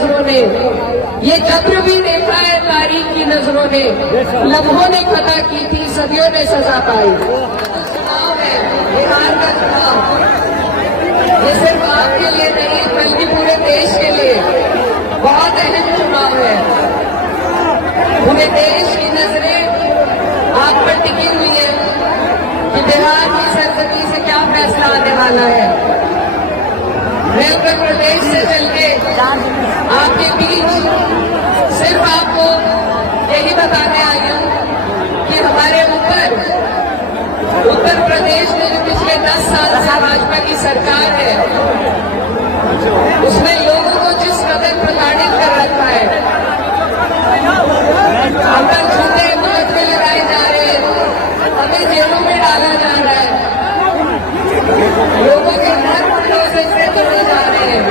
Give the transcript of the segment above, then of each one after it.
नजरों ने, ये जब्र भी देखा है तारीख की नजरों ने। लम्हों ने खता की थी, सदियों ने सजा पाई। चुनाव है, बिहार का चुनाव, ये सिर्फ आपके लिए नहीं बल्कि पूरे देश के लिए बहुत अहम चुनाव है। पूरे देश की नजरें आप पर टिकी हुई है कि बिहार की सरजमी से क्या फैसला आने वाला है। मैं उत्तर प्रदेश से चलके आपके बीच सिर्फ आपको यही बताने आई हूं कि हमारे ऊपर उत्तर प्रदेश में जो पिछले 10 साल से भाजपा की सरकार है, उसने लोगों को जिस कदर प्रताड़ित कर रखा है, हम पर झूठे मुकदमे लगाए जा रहे हैं, हमें जेलों में डाला जा रहा है, लोगों के घर से तोड़े जा रहे हैं।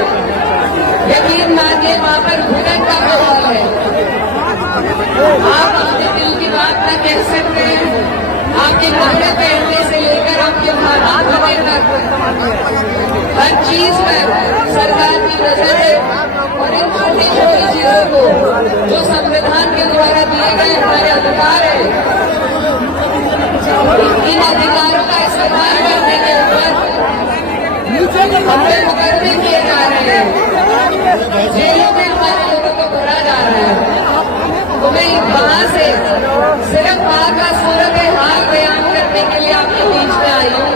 यकीन मानिए वहां पर भूकंप का माहौल है। आप अपने दिल की बात न कह सकते हैं। आपके कपड़े पहनने से लेकर आपके हाथ धोने तक हर चीज पर सरकार की नजर है। और इन छोटी छोटी चीजों को जो संविधान के द्वारा दिए गए हमारे अधिकार है, इन अधिकारों का इस्तेमाल करने के ऊपर हमें मुकदमे किए जा रहे हैं, जेलों में हमारे लोगों को भरा जा रहा है। तो मैं वहां से सिर्फ वहां का सूरत हाल बयान करने के लिए आपके बीच में आई हूं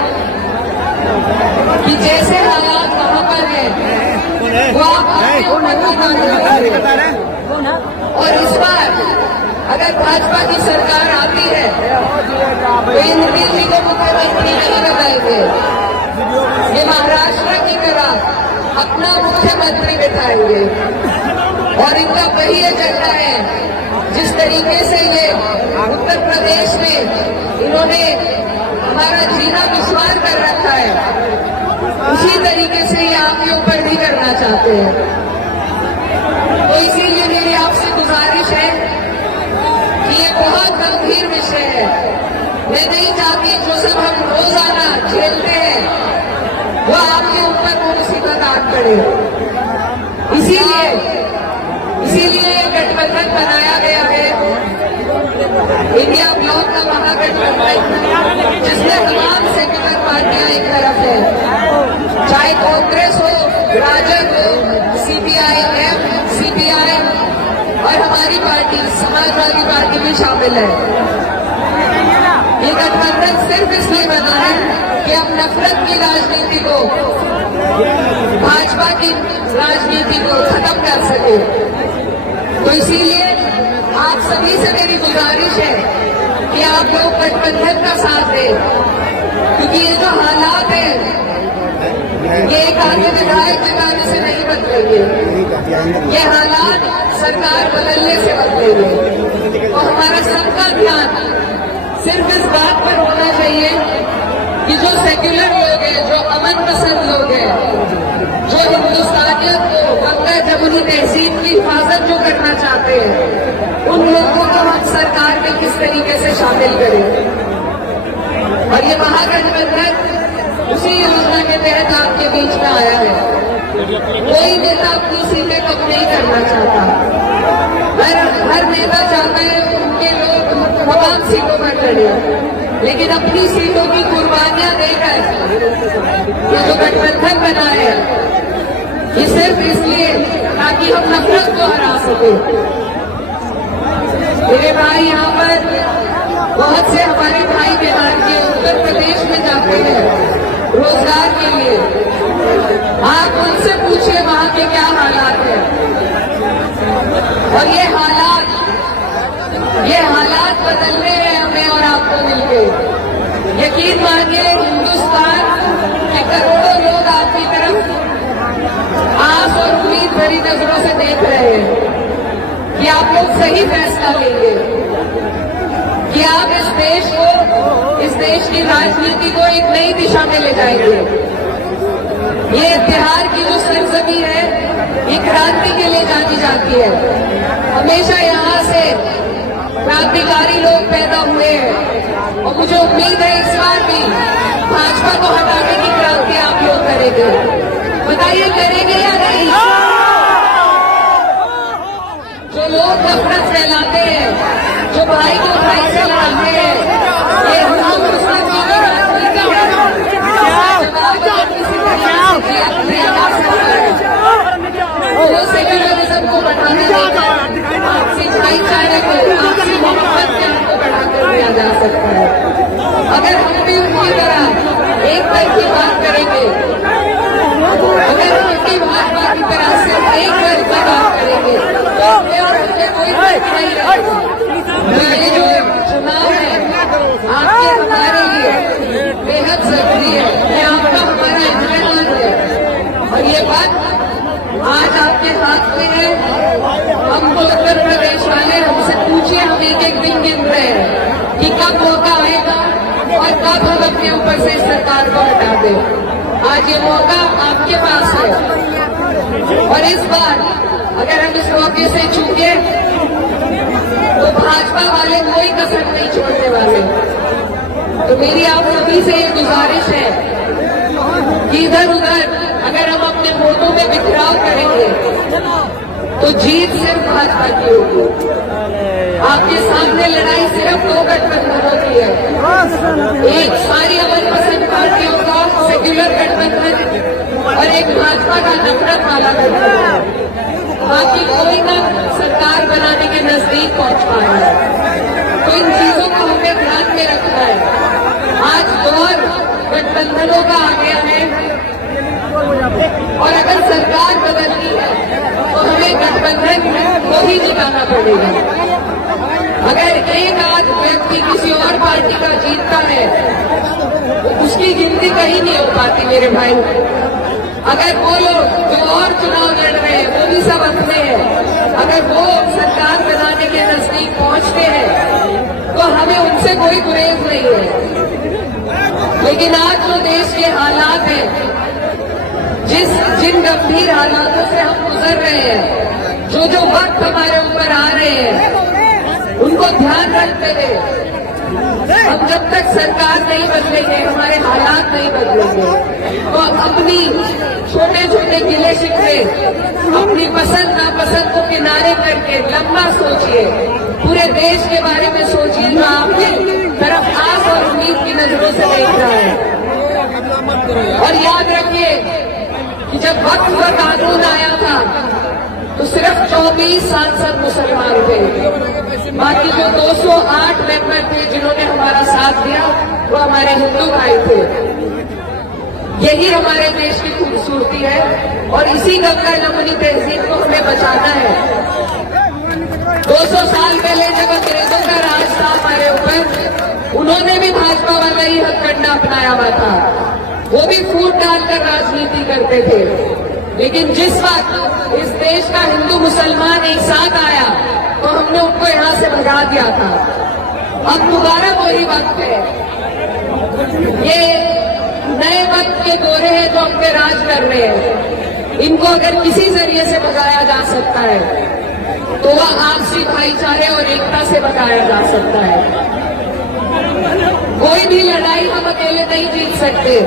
कि जैसे हालात वहां पर है वो आप अपने ऊपर है। और इस बार अगर भाजपा की सरकार आती है तो इन दिल्ली को मुख्यमंत्री नहीं बनाएंगे, ये महाराष्ट्र की तरह अपना मुख्यमंत्री बिठाएंगे। और इनका वही एजेंडा है जिस तरीके से ये उत्तर प्रदेश में इन्होंने हमारा जीना दुश्वार कर रखा है, उसी तरीके से ये आपके ऊपर भी करना चाहते हैं। तो इसीलिए मेरी आपसे गुजारिश है कि ये बहुत गंभीर विषय है। मैं नहीं चाहती जो सब हम रोजाना झेलते हैं वो आपके ऊपर वो मुसीबत आग पड़े। इसीलिए ये गठबंधन बनाया गया है, इंडिया ब्लॉक का महागठबंधन, जिसमें तमाम सेक्युलर पार्टियां एक तरफ है, चाहे कांग्रेस हो, राजद हो, CPIM, CPI और हमारी पार्टी समाजवादी पार्टी भी शामिल है। ये गठबंधन सिर्फ इसलिए बना है कि हम नफरत की राजनीति को, भाजपा की राजनीति को खत्म कर सके। तो इसीलिए आप सभी से मेरी गुजारिश है कि आप लोग गठबंधन का साथ दें, क्योंकि ये जो हालात है ये एक आगे विधायक जिताने से नहीं बदलेंगे, ये हालात सरकार बदलने से बदलेंगे। तो हमारा सबका ध्यान सिर्फ इस बात पर होना चाहिए कि जो सेक्युलर लोग हैं, जो अमन पसंद लोग हैं, जो हिंदुस्तानियत को, गंगा जमुनी तहजीब की हिफाजत जो करना चाहते हैं, उन लोगों को हम सरकार में किस तरीके से शामिल करें। और ये महागठबंधन उसी योजना के तहत आपके बीच में आया है। कोई नेता अपनी सीटें कम नहीं करना चाहता, हर नेता चाहता है उनके लोग तमाम सीटों पर लड़े, लेकिन अपनी सीटों की कुर्बानियां देकर ये जो गठबंधन बना है ये सिर्फ इसलिए ताकि हम नफरत को हरा सके। मेरे भाई यहाँ पर बहुत से हमारे भाई बिहार के उत्तर प्रदेश में जाते हैं रोजगार के लिए। आप उनसे पूछिए वहां के क्या हालात हैं। और ये हालात बदलने हैं हमें और आपको मिलके। यकीन मानिए हिंदुस्तान के करोड़ों लोग आपकी तरफ आस और उम्मीद भरी नजरों से देख रहे हैं कि आप लोग सही फैसला लेंगे, कि आप इस देश की राजनीति को एक नई दिशा में ले जाएंगे। ये बिहार की जो सरजमी है ये क्रांति के लिए जानी जाती है। हमेशा यहाँ से क्रांतिकारी लोग पैदा हुए हैं और मुझे उम्मीद है इस बार भी भाजपा को हटाने की क्रांति आप लोग करेंगे। बताइए करेंगे या नहीं? लोग नफरत फैलाते हैं, जो भाई को भाई से लड़ाते हैं, ये हिंदू मुस्लिम की राजनीति है। किसी तरीके से दिया जा सकता है वो सेक्युलरिज्म को बढ़ाने देगा, आपसी भाईचारे को, आपसी मोहब्बत के हमको बढ़ाकर दिया जा सकता है। अगर हम भी उनकी तरह एक तरह की बात करेंगे, अगर हम उनकी भाजपा की तरह से एक तरह की बात करेंगे तो अपने और उनके कोई फर्क नहीं रहेगा। ये जो चुनाव है आपके हमारे लिए बेहद जरूरी है, ये आपका हमारा इम्तिहान है और ये बात आज आपके हाथ में है। हमको उत्तर प्रदेश वाले हमसे पूछे, हम एक एक दिन गिन रहे हैं कि कब मौका आएगा और कब हम अपने ऊपर से सरकार को हटा दें। आज ये मौका आपके पास है और इस बार अगर हम इस मौके से चूके तो भाजपा वाले कोई कसर नहीं छोड़ने वाले। तो मेरी आप सभी से ये गुजारिश है कि इधर उधर अगर हम अपने वोटों में बिखराव करेंगे तो जीत सिर्फ भाजपा की होगी। आपके सामने लड़ाई सिर्फ दो गठबंधनों की है, एक सारी अमन पसंद पार्टियों का सेक्युलर गठबंधन और एक भाजपा का नफरत वाला गठबंधन। बाकी कोई ना सरकार बनाने के नजदीक पहुंच पाएगा। तो इन चीजों को हमें ध्यान में रखना है। आज दौर गठबंधनों का आ गया है और अगर सरकार बदलनी है तो हमें गठबंधन को ही जिताना पड़ेगा। अगर एक आध व्यक्ति किसी और पार्टी का जीतता है तो उसकी गिनती कहीं नहीं हो पाती मेरे भाई। अगर वो लोग जो और चुनाव लड़ रहे हैं वो भी सब अपने हैं, अगर वो सरकार बनाने के नजदीक पहुंचते हैं तो हमें उनसे कोई गुरेज नहीं है। लेकिन आज जो देश के हालात हैं, जिन गंभीर हालातों से हम गुजर रहे हैं, जो वक्त हमारे ऊपर आ रहे हैं, उनको ध्यान रखते हुए हम जब तक सरकार नहीं बदलेंगे, हमारे हालात नहीं बदलेंगे, तो अपनी छोटे छोटे गिले शिकवे, अपनी पसंद नापसंद को किनारे करके लंबा सोचिए, पूरे देश के बारे में सोचिए जो आपकी तरफ आस और उम्मीद की नजरों से देख रहा है। और याद रखिए कि जब वक्त पर कानून आया था तो सिर्फ 24 सांसद मुसलमान थे, बाकी जो 208 मेंबर थे जिन्होंने हमारा साथ दिया वो हमारे हिंदू भाई थे। यही हमारे देश की खूबसूरती है और इसी गंगा नमनी तहजीब को हमें बचाना है। 200 साल पहले जब अंग्रेजों का राज था हमारे ऊपर, उन्होंने भी भाजपा वाला ही हथकंडा अपनाया हुआ था, वो भी फूट डालकर राजनीति करते थे। लेकिन जिस वक्त इस देश का हिंदू मुसलमान एक साथ आया तो हमने उनको यहां से भगा दिया था। अब दोबारा वही वक्त है, ये नए वक्त के गोरे हैं जो हम पे राज कर रहे हैं। इनको अगर किसी जरिए से भगाया जा सकता है तो वह आपसी भाईचारे और एकता से भगाया जा सकता है। कोई भी लड़ाई हम अकेले नहीं जीत सकते,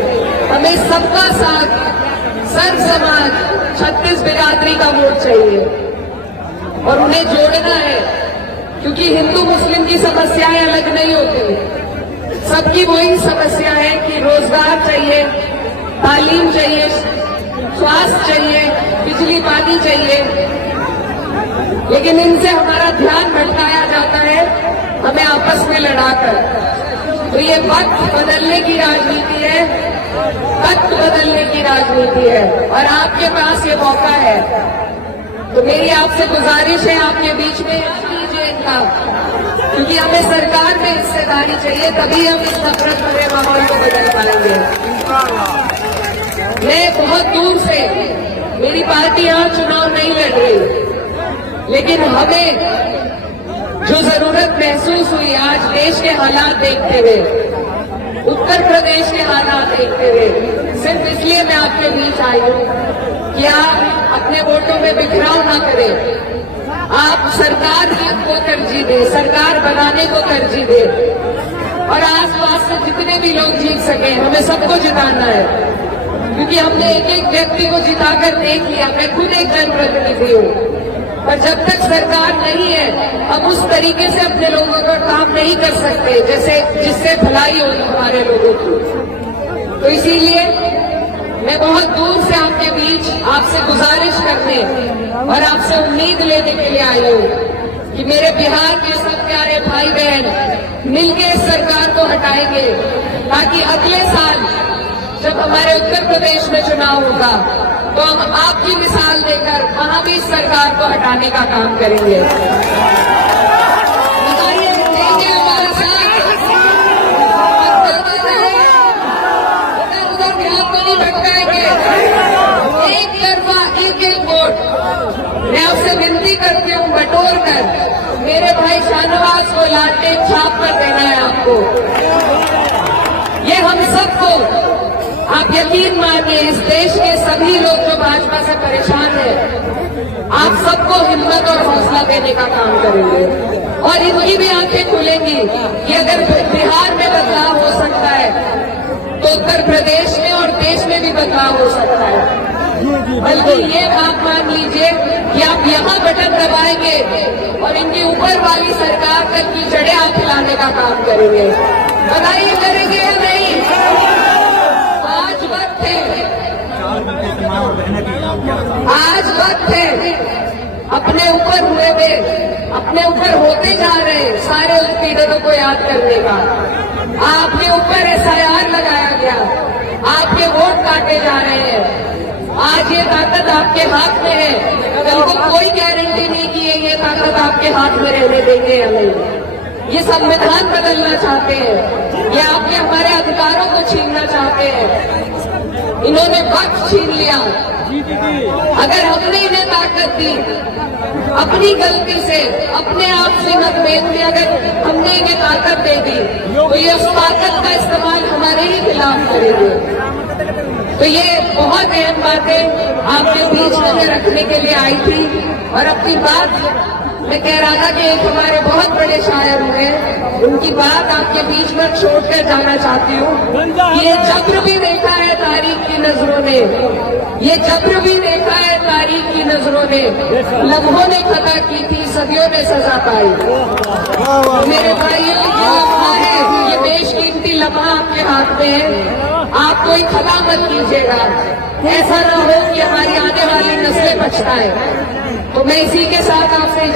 हमें सबका साथ, सर्व समाज, 36 बिरादरी का वोट चाहिए और उन्हें जोड़ना है, क्योंकि हिंदू मुस्लिम की समस्याएं अलग नहीं होती। सबकी वही समस्या है कि रोजगार चाहिए, तालीम चाहिए, स्वास्थ्य चाहिए, बिजली पानी चाहिए, लेकिन इनसे हमारा ध्यान भटकाया जाता है हमें आपस में लड़ाकर। तो ये वक्त बदलने की राजनीति है, वक्त बदलने की राजनीति है और आपके पास ये मौका है। तो मेरी आपसे गुजारिश है, आपके बीच में कीजिए इनका, क्योंकि हमें सरकार में हिस्सेदारी चाहिए, तभी हम इस नफरत भरे माहौल को बदल पाएंगे। मैं बहुत दूर से, मेरी पार्टी यहाँ चुनाव नहीं लड़ रही, लेकिन हमें जो जरूरत महसूस हुई आज देश के हालात देखते हुए, उत्तर प्रदेश के हालात देखते हुए, सिर्फ इसलिए मैं आपके बीच आई हूँ कि आप अपने वोटों में बिखराव ना करें, आप सरकार को तरजीह दें, सरकार बनाने को तरजीह दें और आसपास से जितने भी लोग जीत सके हमें सबको जिताना है, क्योंकि हमने एक एक व्यक्ति को जिताकर देख लिया। मैं खुद एक जनप्रतिनिधि हूँ, पर जब तक सरकार नहीं है हम उस तरीके से अपने लोगों का काम नहीं कर सकते जैसे जिससे भलाई हो हमारे लोगों की। तो इसीलिए मैं बहुत दूर से आपके बीच आपसे गुजारिश करने और आपसे उम्मीद लेने के लिए आई हूँ कि मेरे बिहार के सब प्यारे भाई बहन मिलकर इस सरकार को हटाएंगे, ताकि अगले साल जब हमारे उत्तर प्रदेश में चुनाव होगा तो हम आपकी मिसाल देकर वहां भी इस सरकार को हटाने का काम करेंगे। बताइए, देंगे हमारा साथ? उधर उधर ध्यान को नहीं भटकाएंगे। एक तरफा एक वोट मैं आपसे विनती करती हूँ बटोर कर मेरे भाई शाहनवाज को लालटेन छाप कर देना है आपको। ये हम सबको, आप यकीन मानिए, इस देश के सभी लोग जो भाजपा से परेशान हैं, आप सबको हिम्मत और हौसला देने का काम करेंगे और इनकी भी आंखें खुलेंगी कि अगर बिहार में बदलाव हो सकता है तो उत्तर प्रदेश में और देश में भी बदलाव हो सकता है। बल्कि ये बात मान लीजिए कि आप यहाँ बटन दबाएंगे और इनकी ऊपर वाली सरकार तक की जड़ें आप हिलाने का काम करेंगे। बताइए, करेंगे या नहीं? आज वक्त है अपने ऊपर हुए अपने ऊपर होते जा रहे सारे उत्पीड़नों को याद करने का। आपके ऊपर SIR लगाया गया, आपके वोट काटे जा रहे हैं। आज ये ताकत आपके हाथ में है, कल को कोई गारंटी नहीं कि ये ताकत आपके हाथ में रहने देंगे या नहीं। ये संविधान बदलना चाहते हैं, ये आपके हमारे अधिकारों को छीनना चाहते हैं। इन्होंने वक्त छीन लिया। अगर हमने इन्हें ताकत दी अपनी गलती से, अपने आप से मतभेद में अगर हमने इन्हें ताकत दे दी तो ये उस ताकत का इस्तेमाल हमारे ही खिलाफ करेंगे। तो ये बहुत अहम बातें आपके बीच में मैं रखने के लिए आई थी। और अपनी बात मैं कह रहा था कि एक हमारे बहुत बड़े शायर हुए, उनकी बात आपके बीच में छोड़कर जाना चाहती हूँ। ये जब्र भी देखा है तारीख की नजरों ने, ये जब्र भी देखा है तारीख की नजरों ने, लम्हों ने खता की थी, सदियों ने सजा पाई। मेरे भाइयों, ये लम्हा है, ये बेशकीमती लम्हा आपके हाथ में है। आप कोई खता मत कीजिएगा, ऐसा ना हो कि हमारी आने वाली नस्लें पछताएं। तो मैं इसी के साथ आपसे